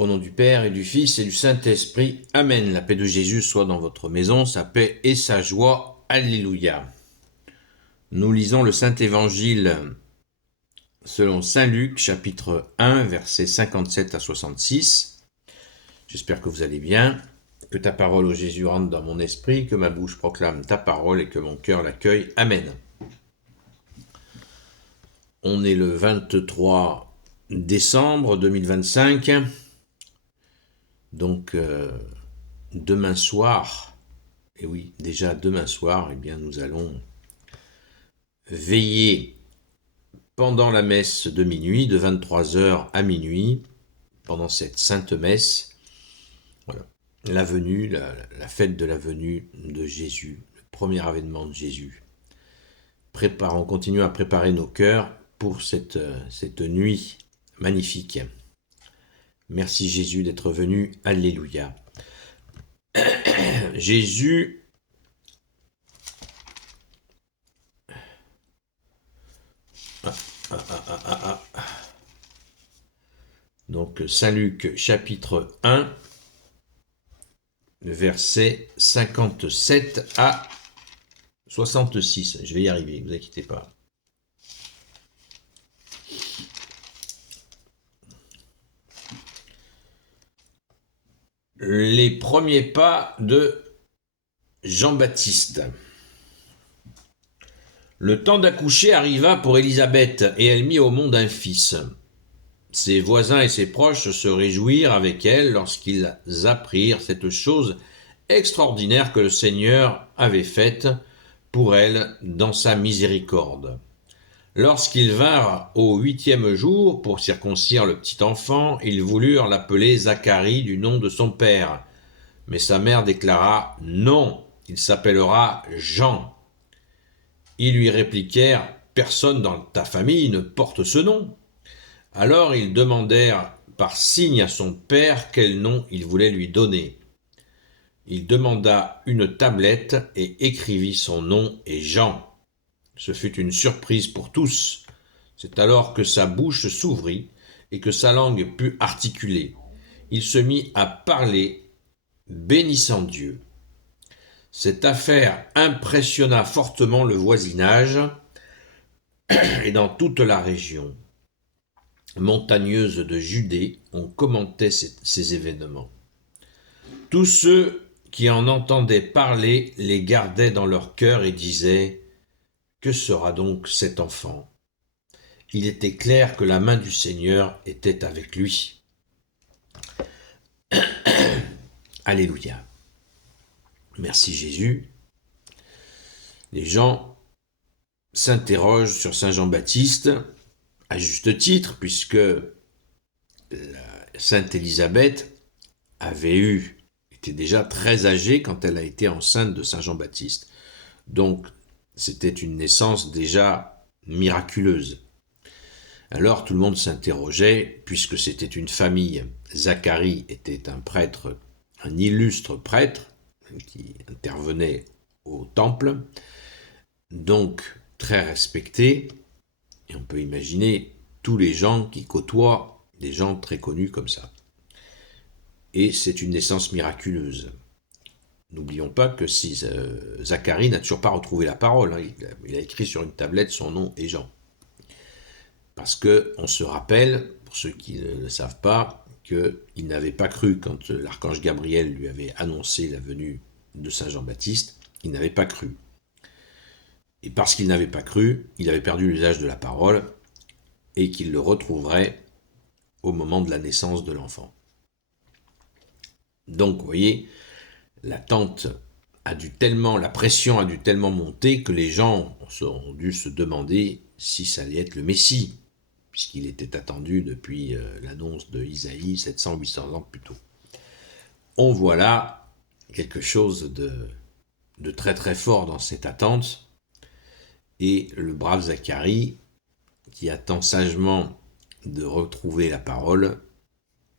Au nom du Père et du Fils et du Saint-Esprit. Amen. La paix de Jésus soit dans votre maison, sa paix et sa joie. Alléluia. Nous lisons le Saint-Évangile selon Saint Luc, chapitre 1, versets 57 à 66. J'espère que vous allez bien. Que ta parole, ô Jésus, rentre dans mon esprit, que ma bouche proclame ta parole et que mon cœur l'accueille. Amen. On est le 23 décembre 2025. Donc, demain soir, et oui, déjà demain soir, eh bien, nous allons veiller pendant la messe de minuit, de 23h à minuit, pendant cette sainte messe, voilà, la venue, la fête de la venue de Jésus, le premier avènement de Jésus. On continue à préparer nos cœurs pour cette nuit magnifique. Merci Jésus d'être venu. Alléluia. Jésus Donc Saint Luc chapitre 1 verset 57 à 66. Je vais y arriver, ne vous inquiétez pas. Les premiers pas de Jean-Baptiste. Le temps d'accoucher arriva pour Élisabeth, et elle mit au monde un fils. Ses voisins et ses proches se réjouirent avec elle lorsqu'ils apprirent cette chose extraordinaire que le Seigneur avait faite pour elle dans sa miséricorde. Lorsqu'ils vinrent au 8e jour pour circoncire le petit enfant, ils voulurent l'appeler Zacharie du nom de son père. Mais sa mère déclara « Non, il s'appellera Jean ». Ils lui répliquèrent « Personne dans ta famille ne porte ce nom ». Alors ils demandèrent par signe à son père quel nom il voulait lui donner. Il demanda une tablette et écrivit son nom et Jean. Ce fut une surprise pour tous. C'est alors que sa bouche s'ouvrit et que sa langue put articuler. Il se mit à parler, bénissant Dieu. Cette affaire impressionna fortement le voisinage et dans toute la région montagneuse de Judée, on commentait ces événements. Tous ceux qui en entendaient parler les gardaient dans leur cœur et disaient « Que sera donc cet enfant ?» Il était clair que la main du Seigneur était avec lui. Alléluia. Merci Jésus. Les gens s'interrogent sur Saint Jean-Baptiste, à juste titre, puisque Sainte Élisabeth était déjà très âgée quand elle a été enceinte de Saint Jean-Baptiste. Donc, c'était une naissance déjà miraculeuse. Alors tout le monde s'interrogeait, puisque c'était une famille. Zacharie était un prêtre, un illustre prêtre, qui intervenait au temple, donc très respecté, et on peut imaginer tous les gens qui côtoient des gens très connus comme ça. Et c'est une naissance miraculeuse. N'oublions pas que si Zacharie n'a toujours pas retrouvé la parole, hein, il a écrit sur une tablette son nom et Jean. Parce qu'on se rappelle, pour ceux qui ne le savent pas, qu'il n'avait pas cru quand l'archange Gabriel lui avait annoncé la venue de Saint Jean-Baptiste, il n'avait pas cru. Et parce qu'il n'avait pas cru, il avait perdu l'usage de la parole et qu'il le retrouverait au moment de la naissance de l'enfant. Donc, vous voyez, la pression a dû tellement monter que les gens ont dû se demander si ça allait être le Messie, puisqu'il était attendu depuis l'annonce de Isaïe 700-800 ans plus tôt. On voit là quelque chose de très très fort dans cette attente, et le brave Zacharie, qui attend sagement de retrouver la parole,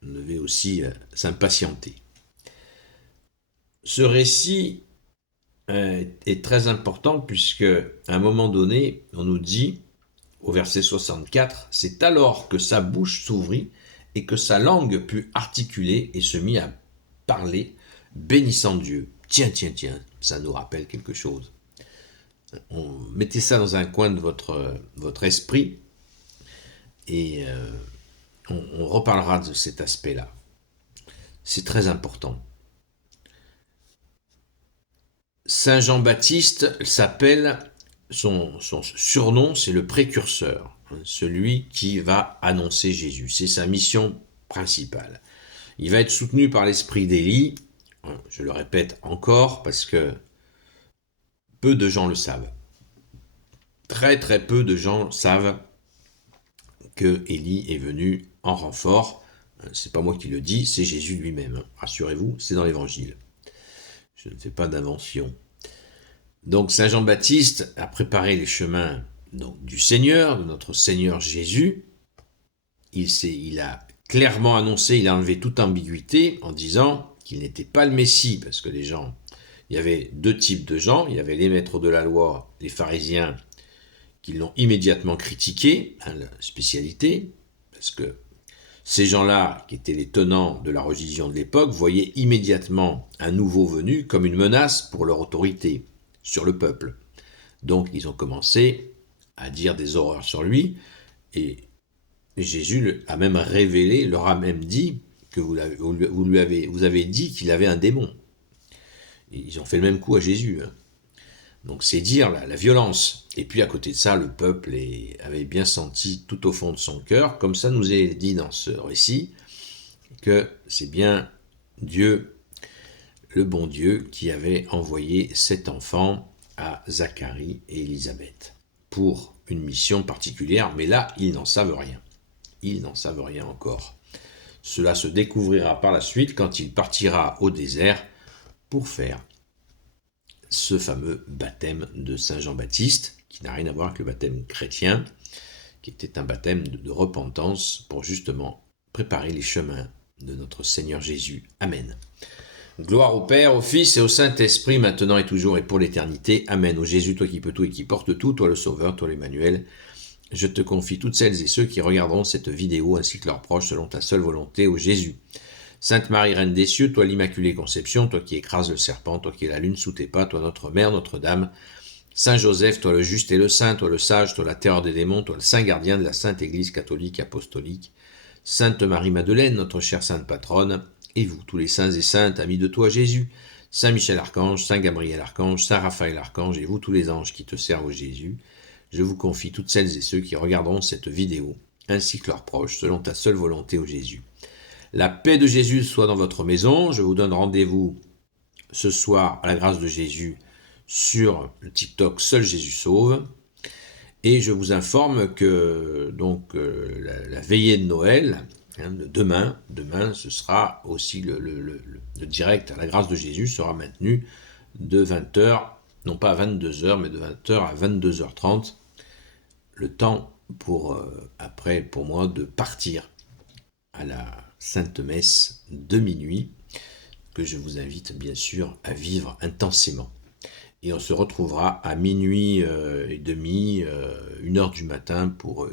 devait aussi s'impatienter. Ce récit est très important puisque à un moment donné, on nous dit, au verset 64, « C'est alors que sa bouche s'ouvrit et que sa langue put articuler et se mit à parler, bénissant Dieu. Tiens, ça nous rappelle quelque chose. Mettez ça dans un coin de votre esprit et on reparlera de cet aspect-là. C'est très important. Saint Jean-Baptiste s'appelle, son surnom, c'est le précurseur, celui qui va annoncer Jésus. C'est sa mission principale. Il va être soutenu par l'esprit d'Élie, je le répète encore parce que peu de gens le savent. Très très peu de gens savent que Élie est venu en renfort. C'est pas moi qui le dis, c'est Jésus lui-même. Rassurez-vous, c'est dans l'Évangile. Je ne fais pas d'invention. Donc Saint Jean-Baptiste a préparé les chemins donc, du Seigneur, de notre Seigneur Jésus. Il a clairement annoncé, il a enlevé toute ambiguïté en disant qu'il n'était pas le Messie, parce que les gens, il y avait deux types de gens, il y avait les maîtres de la loi, les pharisiens, qui l'ont immédiatement critiqué, la spécialité, parce que ces gens-là, qui étaient les tenants de la religion de l'époque, voyaient immédiatement un nouveau venu comme une menace pour leur autorité sur le peuple. Donc ils ont commencé à dire des horreurs sur lui, et Jésus a même révélé, leur a même dit que vous avez dit qu'il avait un démon. Et ils ont fait le même coup à Jésus. Donc c'est dire la violence. Et puis à côté de ça, le peuple avait bien senti tout au fond de son cœur, comme ça nous est dit dans ce récit, que c'est bien Dieu, le bon Dieu, qui avait envoyé cet enfant à Zacharie et Élisabeth pour une mission particulière, mais là, ils n'en savent rien. Ils n'en savent rien encore. Cela se découvrira par la suite quand il partira au désert pour faire ce fameux baptême de Saint Jean-Baptiste, qui n'a rien à voir avec le baptême chrétien, qui était un baptême de repentance pour justement préparer les chemins de notre Seigneur Jésus. Amen. Gloire au Père, au Fils et au Saint-Esprit, maintenant et toujours et pour l'éternité. Amen. Ô Jésus, toi qui peux tout et qui portes tout, toi le Sauveur, toi l'Emmanuel, je te confie toutes celles et ceux qui regarderont cette vidéo ainsi que leurs proches selon ta seule volonté, ô Jésus. Sainte Marie, Reine des cieux, toi l'Immaculée Conception, toi qui écrases le serpent, toi qui es la lune sous tes pas, toi notre Mère, Notre-Dame, Saint Joseph, toi le juste et le saint, toi le sage, toi la terreur des démons, toi le saint gardien de la Sainte Église catholique apostolique, Sainte Marie-Madeleine, notre chère Sainte Patronne, et vous, tous les saints et saintes, amis de toi Jésus, Saint Michel Archange, Saint Gabriel Archange, Saint Raphaël Archange, et vous tous les anges qui te servent au Jésus, je vous confie toutes celles et ceux qui regarderont cette vidéo, ainsi que leurs proches, selon ta seule volonté au Jésus. La paix de Jésus soit dans votre maison. Je vous donne rendez-vous ce soir à la grâce de Jésus sur le TikTok Seul Jésus Sauve. Et je vous informe que donc la veillée de Noël, demain, ce sera aussi le direct à la grâce de Jésus sera maintenu de 20h, non pas à 22h, mais de 20h à 22h30. Le temps pour moi de partir à la Sainte Messe de minuit, que je vous invite bien sûr à vivre intensément. Et on se retrouvera à minuit et demi, 1h du matin pour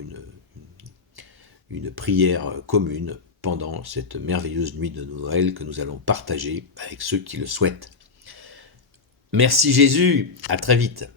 une prière commune pendant cette merveilleuse nuit de Noël que nous allons partager avec ceux qui le souhaitent. Merci Jésus, à très vite.